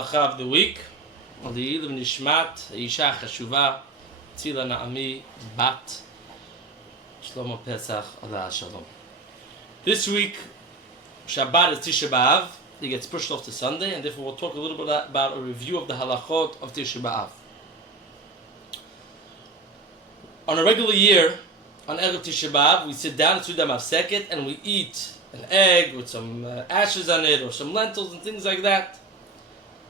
Of the week, on the Yilav Nishmat, Isha Chashuva, Tzila Naami, Bat, Shlomo Pesach, Allah Shalom. This week, Shabbat is Tisha B'av. It gets pushed off to Sunday, and therefore we'll talk a little bit about a review of the halachot of Tisha B'av. On a regular year, on Erev Tisha B'av, we sit down at Suda Mafseket and we eat an egg with some ashes on it or some lentils and things like that.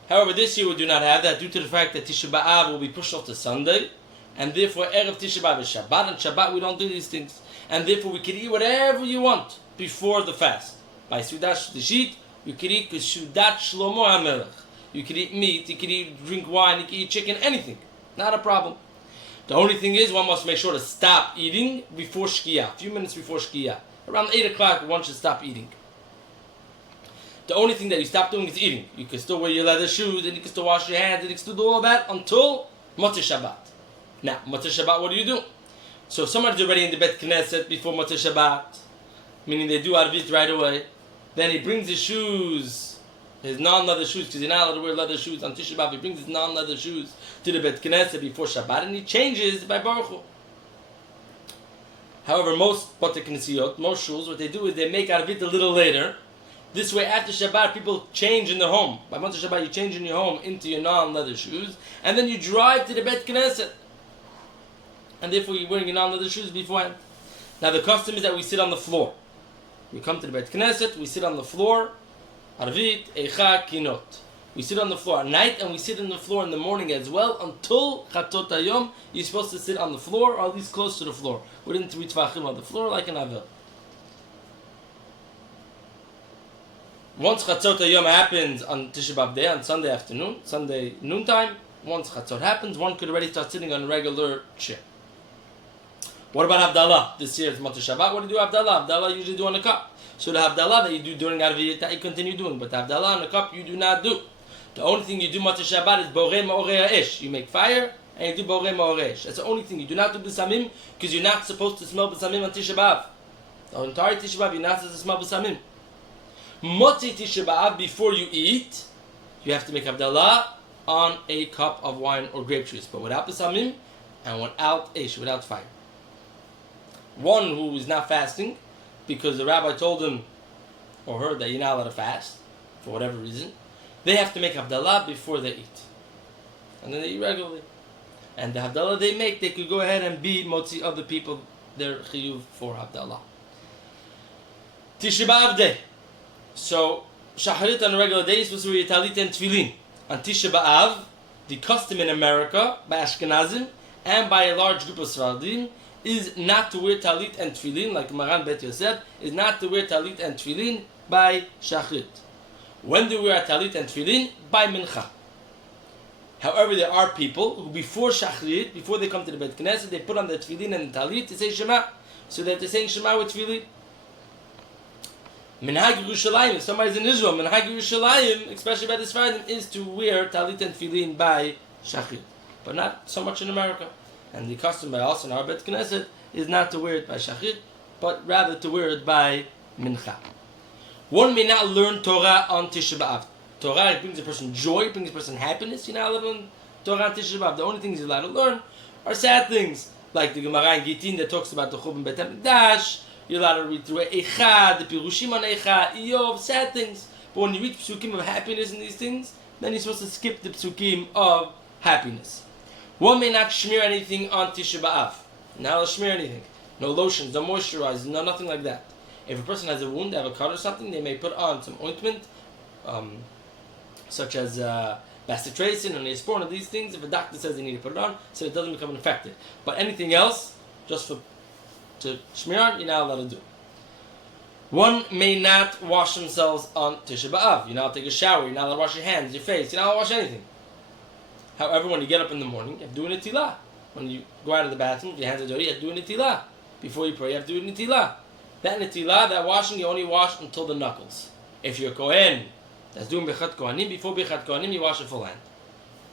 However, this year we do not have that due to the fact that Tisha B'av will be pushed off to Sunday, and therefore Erev Tisha B'av is Shabbat, and Shabbat we don't do these things, and therefore we can eat whatever you want before the fast. By Sudat Shlishit, you can eat Sudat Shlomo HaMelech. You can eat meat, you can drink wine, you can eat chicken, anything. Not a problem. The only thing is one must make sure to stop eating before Shkiyah, a few minutes before Shkiyah. Around 8 o'clock one should stop eating. The only thing that you stop doing is eating. You can still wear your leather shoes, and you can still wash your hands, and you can still do all that until Motzei Shabbat. Now, Motzei Shabbat, what do you do? So if somebody's already in the Bet Knesset before Motzei Shabbat, meaning they do Arvit right away, then he brings his shoes, his non-leather shoes, because you're not allowed to wear leather shoes on Tisha B'av. He brings his non-leather shoes to the Bet Knesset before Shabbat, and he changes by Baruch Hu. However, most Bate Knessiyot, most shuls, what they do is they make Arvit a little later. This way, after Shabbat, people change in their home. By Motzei Shabbat, you change in your home into your non-leather shoes, and then you drive to the Bet Knesset. And therefore, you're wearing your non-leather shoes beforehand. Now, the custom is that we sit on the floor. We come to the Bet Knesset, we sit on the floor. Arvit, Eicha, Kinot. We sit on the floor at night, and we sit on the floor in the morning as well, until Chatzot Hayom. You're supposed to sit on the floor, or at least close to the floor, within 3 tvachim of the floor, like an Avil. Once Chatzot Hayom happens on Tisha B'av Day, on Sunday afternoon, Sunday noontime, once Chatzot happens, one could already start sitting on a regular chair. What about Havdalah? This year is Motzei Shabbat. What do you do Havdalah? Havdalah you usually do on a cup. So the Havdalah that you do during Arviyat, that you continue doing, but the Havdalah on a cup you do not do. The only thing you do Motzei Shabbat is Borei Ma'orei Ha'esh. You make fire and you do Borei Ma'orei Ha'esh. That's the only thing. You do not do B'samim because you're not supposed to smell B'samim on Tisha B'av. The entire Tisha B'av you're not supposed to smell B'samim. Motzei Tisha B'av, before you eat, you have to make Havdalah on a cup of wine or grape juice, but without B'samim and without Esh, without fire. One who is not fasting, because the rabbi told him or her that you're not allowed to fast, for whatever reason, they have to make Havdalah before they eat. And then they eat regularly. And the Havdalah they make, they could go ahead and be Motzi other people their Chiyuv for Havdalah. Tisha B'av Day. So, Shacharit on a regular day is supposed to wear talit and tefillin. On Tisha B'av, the custom in America, by Ashkenazim, and by a large group of Sfaradim, is not to wear talit and tefillin, like Maran Bet Yosef, is not to wear talit and tefillin by Shacharit. When do we wear talit and tefillin? By Mincha. However, there are people who before Shacharit, before they come to the Bet Knesset, they put on the tefillin and the talit to say Shema, so that they're saying Shema with tefillin. Minhag Yerushalayim, if somebody's in Israel, Minhag Yerushalayim, especially by the Sfaradim, is to wear talit and tefillin by Shacharit, but not so much in America. And the custom by us in our Bet Knesset is not to wear it by Shachrit, but rather to wear it by Mincha. One may not learn Torah on Tisha B'av. Torah brings a person joy, brings a person happiness. You're not allowed to learn Torah on Tisha B'av. The only things you're allowed to learn are sad things, like the Gemara in Gittin that talks about the Churban Beit HaMikdash. You're allowed to read through Eicha, the Pirushim on Eicha, Iyov, sad things. But when you read Psukim of happiness in these things, then you're supposed to skip the Psukim of happiness. One may not smear anything on Tisha B'av. Not allowed to smear anything. No lotions, no moisturizers, no nothing like that. If a person has a wound, they have a cut or something, they may put on some ointment, such as bacitracin or neosporin, or these things. If a doctor says they need to put it on, so it doesn't become infected. But anything else, just to smear on, you're not allowed to do. One may not wash themselves on Tisha B'av. You're not allowed to take a shower, you're not allowed to wash your hands, your face, you're not allowed to wash anything. However, when you get up in the morning, you have to do a netilah. When you go out of the bathroom, if your hands are dirty, you have to do a netilah. Before you pray, you have to do a netilah. That netilah, that washing, you only wash until the knuckles. If you're a Kohen that's doing Bechat Kohanim, before Bechat Kohanim, you wash a full hand.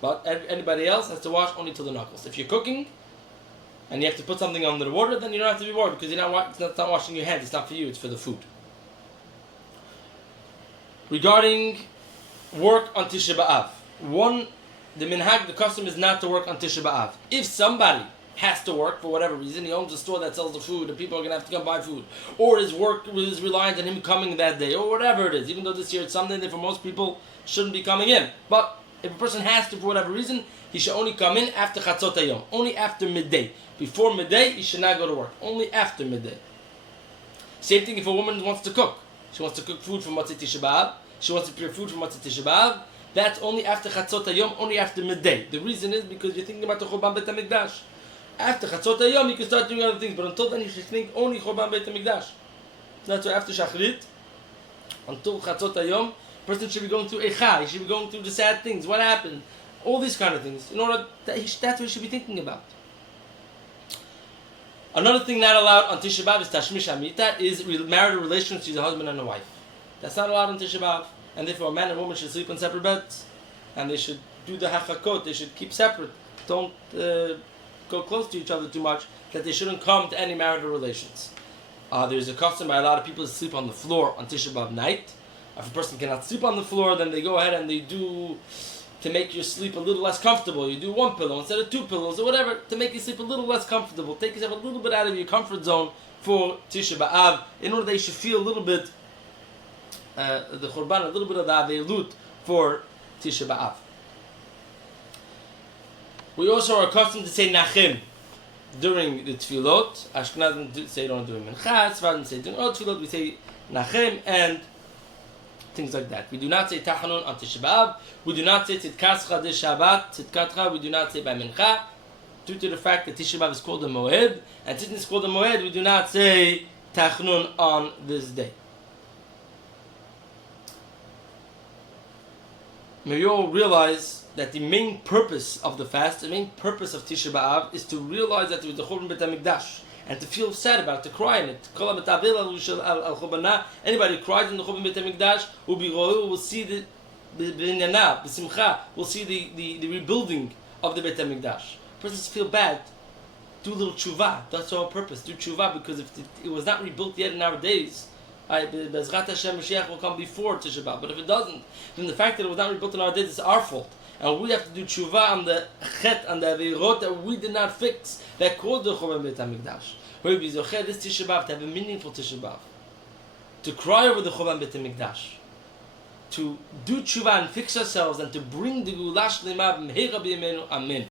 But anybody else has to wash only till the knuckles. If you're cooking, and you have to put something under the water, then you don't have to be worried, because it's not washing your hands, it's not for you, it's for the food. Regarding work on Tisha B'av, the minhag, the custom is not to work on Tisha B'av. If somebody has to work for whatever reason, he owns a store that sells the food and people are going to have to come buy food, or his work is reliant on him coming that day, or whatever it is, even though this year it's something that for most people shouldn't be coming in. But if a person has to for whatever reason, he should only come in after Chatzot Hayom, only after midday. Before midday, he should not go to work, only after midday. Same thing if a woman wants to cook. She wants to cook food for Motzei Tisha B'av, she wants to prepare food for Motzei Tisha B'av, that's only after Chatzot Hayom, only after midday. The reason is because you're thinking about the Churban Beit HaMikdash. After Chatzot Hayom, you can start doing other things, but until then, you should think only Churban Beit HaMikdash. That's why after Shachrit, until Chatzot Hayom, person should be going through Eicha, he should be going through the sad things, what happened, all these kind of things. In order that's what he should be thinking about. Another thing not allowed on Tisha B'av is Tashmish Amita, is marital relations to the husband and a wife. That's not allowed on Tisha B'av, and therefore a man and woman should sleep on separate beds, and they should do the hachakot, they should keep separate. Don't go close to each other too much, that they shouldn't come to any marital relations. There's a custom by a lot of people to sleep on the floor on Tisha B'av night. If a person cannot sleep on the floor, then they go ahead and they do, to make your sleep a little less comfortable, you do one pillow instead of two pillows or whatever, to make you sleep a little less comfortable. Take yourself a little bit out of your comfort zone for Tisha B'av, in order that you should feel a little bit, the Churban, a little bit of the Avelut for Tisha B'av. We also are accustomed to say Nachem during the Tefillot. Ashkenazim say don't do it Mincha, Sfaradim say during all Tefillot, we say Nachem and things like that. We do not say Tachanun on Tisha B'av. We do not say Tzidkatcha de Shabbat, Tzidkatcha, we do not say by Mincha. Due to the fact that Tisha B'av is called a Moed, and since it's called a Moed, we do not say Tachanun on this day. May you all realize that the main purpose of the fast, the main purpose of Tisha B'av, is to realize that there was the Churban Beit HaMikdash, and to feel sad about it, to cry in it. Anybody who cries in the Churban Beit HaMikdash will see the B'nyanah, B'simcha, will see the rebuilding of the Beit HaMikdash. Persons feel bad, do a little tshuva. That's our purpose, do tshuva, because if it was not rebuilt yet in our days, Bezrat Hashem Mashiach will come before Tisha B'av. But if it doesn't, then the fact that it was not rebuilt in our days is our fault. And we have to do tshuva on the chet, on the avirot that we did not fix, that caused the Churban Beit HaMikdash. We be zocher this Tisha B'av to have a meaningful Tisha B'av, to cry over the Churban Beit HaMikdash, to do tshuva and fix ourselves, and to bring the Geulah Shlema b'mheira b'yameinu. Amen.